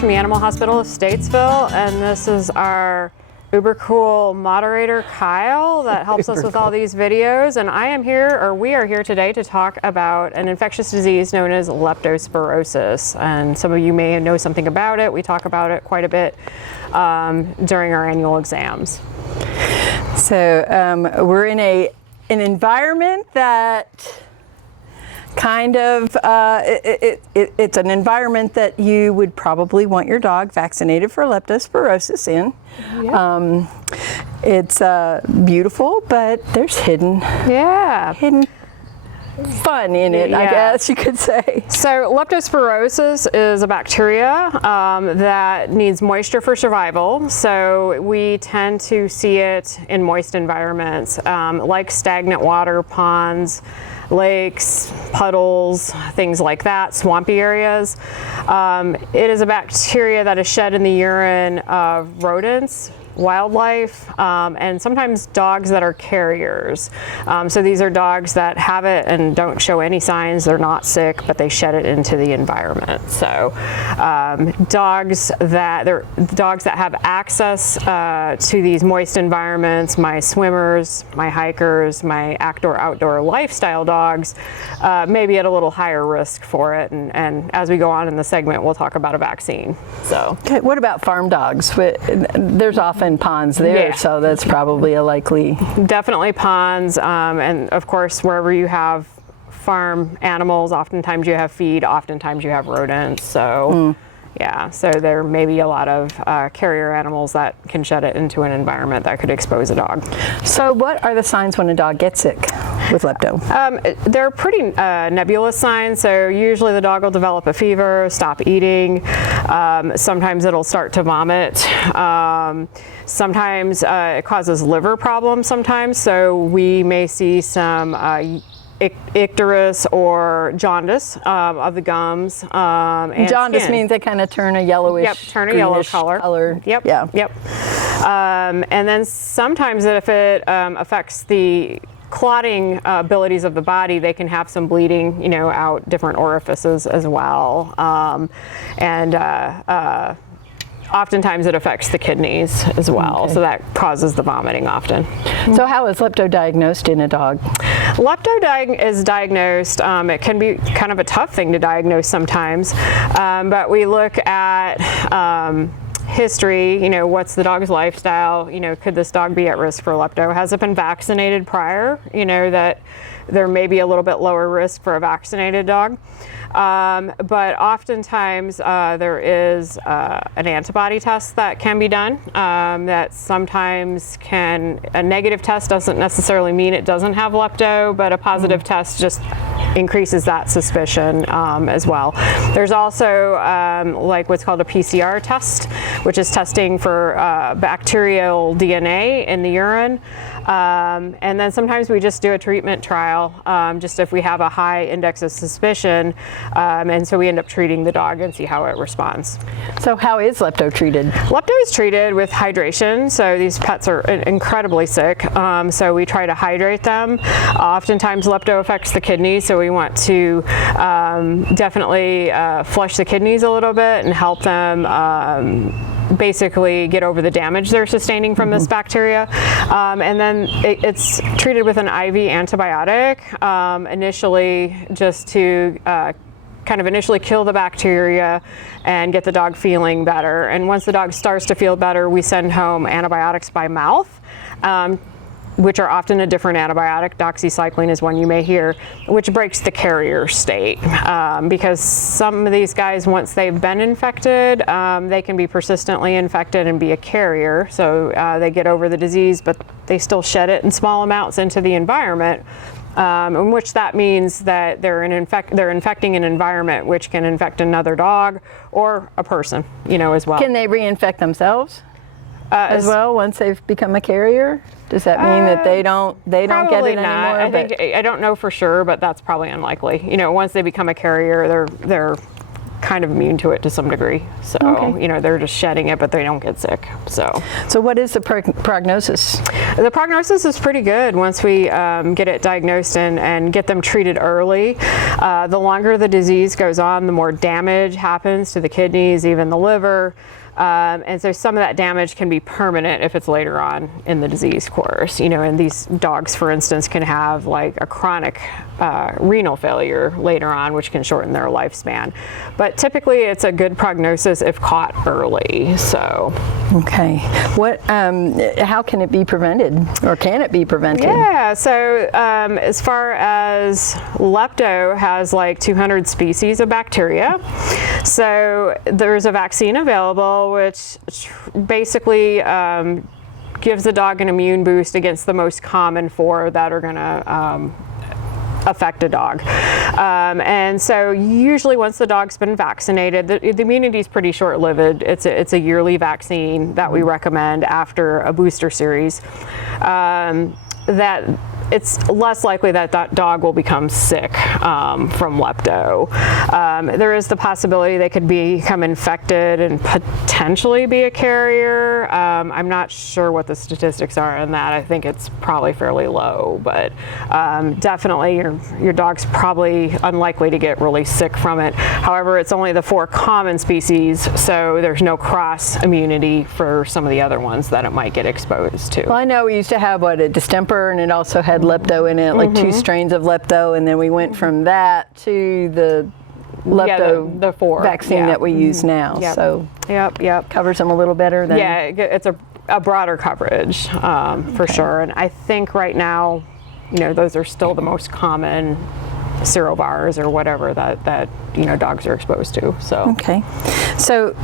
from the Animal Hospital of Statesville, and this is our uber cool moderator Kyle that helps us with all these videos. And we are here today to talk about an infectious disease known as Leptosporosis. And some of you may know something about it. We talk about it quite a bit during our annual exams. So we're in an environment that kind of, it's an environment that you would probably want your dog vaccinated for leptospirosis in. Yep. It's beautiful, but there's hidden fun in it, I guess you could say. So leptospirosis is a bacteria that needs moisture for survival. So we tend to see it in moist environments like stagnant water, ponds, lakes, puddles, things like that, swampy areas. It is a bacteria that is shed in the urine of rodents, wildlife, and sometimes dogs that are carriers. So these are dogs that have it and don't show any signs. They're not sick, but they shed it into the environment. So dogs that have access to these moist environments, my swimmers, my hikers, my outdoor lifestyle dogs, may be at a little higher risk for it. And as we go on in the segment, we'll talk about a vaccine. So, okay, what about farm dogs? There's often ponds there, so that's probably a likely. Definitely ponds, and of course wherever you have farm animals, oftentimes you have feed, oftentimes you have rodents. So so there may be a lot of carrier animals that can shed it into an environment that could expose a dog. So what are the signs when a dog gets sick with lepto? They're pretty nebulous signs. So usually the dog will develop a fever, stop eating. Sometimes it'll start to vomit. Sometimes it causes liver problems sometimes. So we may see some icterus or jaundice of the gums. And jaundice skin. means they kind of turn a yellowish, turn a yellow color. Yep. And then sometimes if it affects the clotting abilities of the body, they can have some bleeding, out different orifices as well. Oftentimes it affects the kidneys as well, so that causes the vomiting often. So how is lepto diagnosed in a dog? Lepto is diagnosed, it can be kind of a tough thing to diagnose sometimes, but we look at history, what's the dog's lifestyle, could this dog be at risk for lepto? Has it been vaccinated prior? That there may be a little bit lower risk for a vaccinated dog. But oftentimes there is an antibody test that can be done that sometimes a negative test doesn't necessarily mean it doesn't have lepto, but a positive test just increases that suspicion as well. There's also like what's called a PCR test, which is testing for bacterial DNA in the urine. And then sometimes we just do a treatment trial, just if we have a high index of suspicion, and so we end up treating the dog and see how it responds. So how is lepto treated? Lepto is treated with hydration, so these pets are incredibly sick, so we try to hydrate them. Oftentimes lepto affects the kidneys, so we want to definitely flush the kidneys a little bit and help them basically get over the damage they're sustaining from this bacteria. And then it's treated with an IV antibiotic initially, just to kind of initially kill the bacteria and get the dog feeling better. And once the dog starts to feel better, we send home antibiotics by mouth, which are often a different antibiotic. Doxycycline is one you may hear, which breaks the carrier state. Because some of these guys, once they've been infected, they can be persistently infected and be a carrier. So they get over the disease, but they still shed it in small amounts into the environment. In which that means that they're infecting an environment which can infect another dog or a person, as well. Can they reinfect themselves as well once they've become a carrier? Does that mean that they don't get it anymore? I don't know for sure, but that's probably unlikely. Once they become a carrier, they're kind of immune to it to some degree. So, Okay. you know, they're just shedding it, but they don't get sick. So what is the prognosis? the prognosis is pretty good once we get it diagnosed and get them treated early. The longer the disease goes on, the more damage happens to the kidneys, even the liver. And so some of that damage can be permanent if it's later on in the disease course. You know, and these dogs, for instance, can have like a chronic renal failure later on, which can shorten their lifespan. But typically it's a good prognosis if caught early. So. Okay. How can it be prevented, or can it be prevented? Yeah, so as far as lepto has like 200 species of bacteria. So there's a vaccine available which basically gives the dog an immune boost against the most common 4 that are going to affect a dog. And so usually once the dog's been vaccinated, the immunity is pretty short-lived. It's a yearly vaccine that we recommend after a booster series. That it's less likely that that dog will become sick from lepto. There is the possibility they could become infected and potentially be a carrier. I'm not sure what the statistics are in that. I think it's probably fairly low, but definitely your dog's probably unlikely to get really sick from it. However, it's only the 4 common species, so there's no cross immunity for some of the other ones that it might get exposed to. Well, I know we used to have a distemper, and it also had lepto in it, like 2 strains of lepto, and then we went from that to the lepto the 4 vaccine that we use now. Yep. So Yep. covers them a little better than. Yeah, it's a broader coverage for sure. And I think right now, you know, those are still the most common serovars or whatever that you know dogs are exposed to. So Okay. So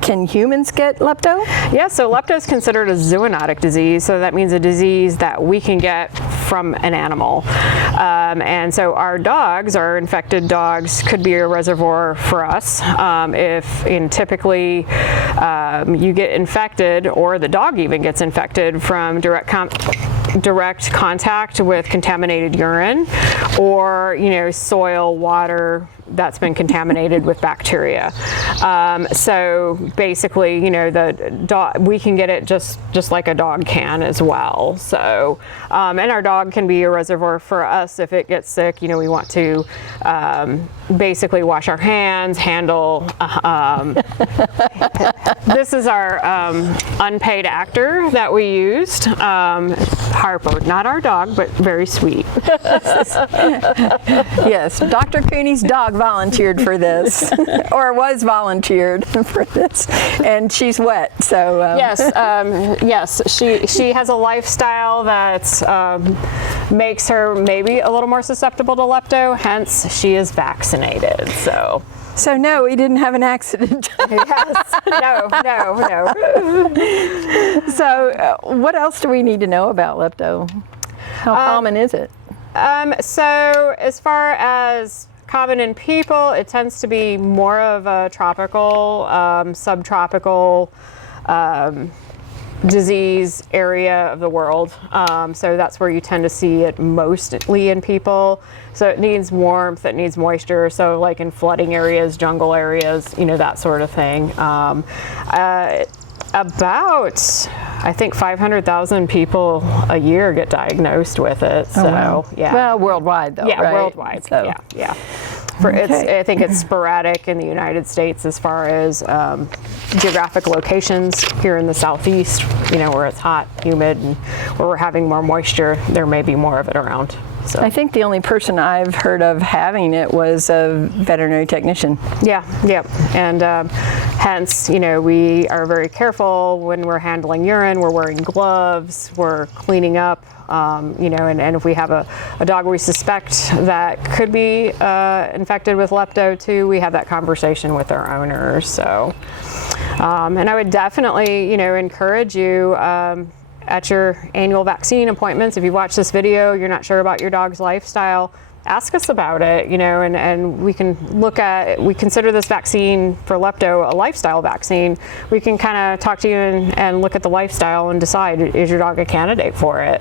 can humans get lepto? yeah, so lepto is considered a zoonotic disease, so that means a disease that we can get from an animal. And so our dogs, our infected dogs, could be a reservoir for us. Typically you get infected, or the dog even gets infected from direct contact with contaminated urine, or soil, water that's been contaminated with bacteria. So basically, the dog, we can get it just like a dog can as well. So, and our dog can be a reservoir for us if it gets sick. We want to basically wash our hands, handle. This is our unpaid actor that we used. Harper, not our dog, but very sweet. Yes, Dr. Cooney's dog volunteered for this, or was volunteered for this, and she's wet. So yes, she has a lifestyle that makes her maybe a little more susceptible to lepto. Hence, she is vaccinated. So no, we didn't have an accident. Yes, no. So what else do we need to know about lepto? How common is it? So as far as common in people, it tends to be more of a tropical, subtropical disease area of the world. So that's where you tend to see it mostly in people. So it needs warmth, it needs moisture. So like in flooding areas, jungle areas, that sort of thing. About, I think 500,000 people a year get diagnosed with it. So, wow. yeah. Well, worldwide though, yeah, right? worldwide. So. Yeah. Okay. I think it's sporadic in the United States as far as geographic locations. Here in the southeast, where it's hot, humid, and where we're having more moisture, there may be more of it around. So. I think the only person I've heard of having it was a veterinary technician. Yeah, and hence, we are very careful when we're handling urine. We're wearing gloves. We're cleaning up. And if we have a dog we suspect that could be infected with lepto too, we have that conversation with our owners. So, and I would definitely, encourage you at your annual vaccine appointments. If you watch this video, you're not sure about your dog's lifestyle, ask us about it, and we can we consider this vaccine for lepto a lifestyle vaccine. We can kind of talk to you and look at the lifestyle and decide, is your dog a candidate for it?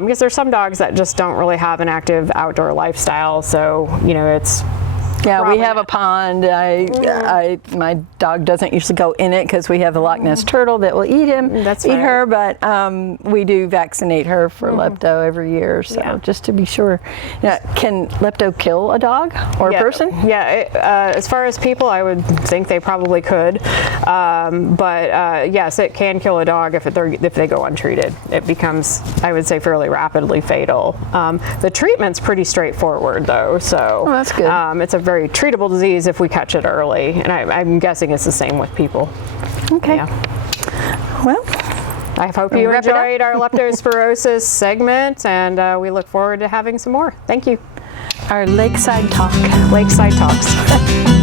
Because there's some dogs that just don't really have an active outdoor lifestyle. So, Yeah, we Probably have a not. pond. My dog doesn't usually go in it because we have the Loch Ness turtle that will eat That's eat right. her. But we do vaccinate her for lepto every year, so Yeah. just to be sure. Now, can lepto kill a dog or a person? Yeah, as far as people, I would think they probably could. But yes, it can kill a dog if they go untreated. It becomes, I would say, fairly rapidly fatal. The treatment's pretty straightforward, though. So that's good. It's a very treatable disease if we catch it early, and I'm guessing it's the same with people. Okay. Yeah. Well, I hope you Wrap it up. enjoyed our Leptospirosis segment, and we look forward to having some more. Thank you. our Lakeside Talk. Lakeside Talks.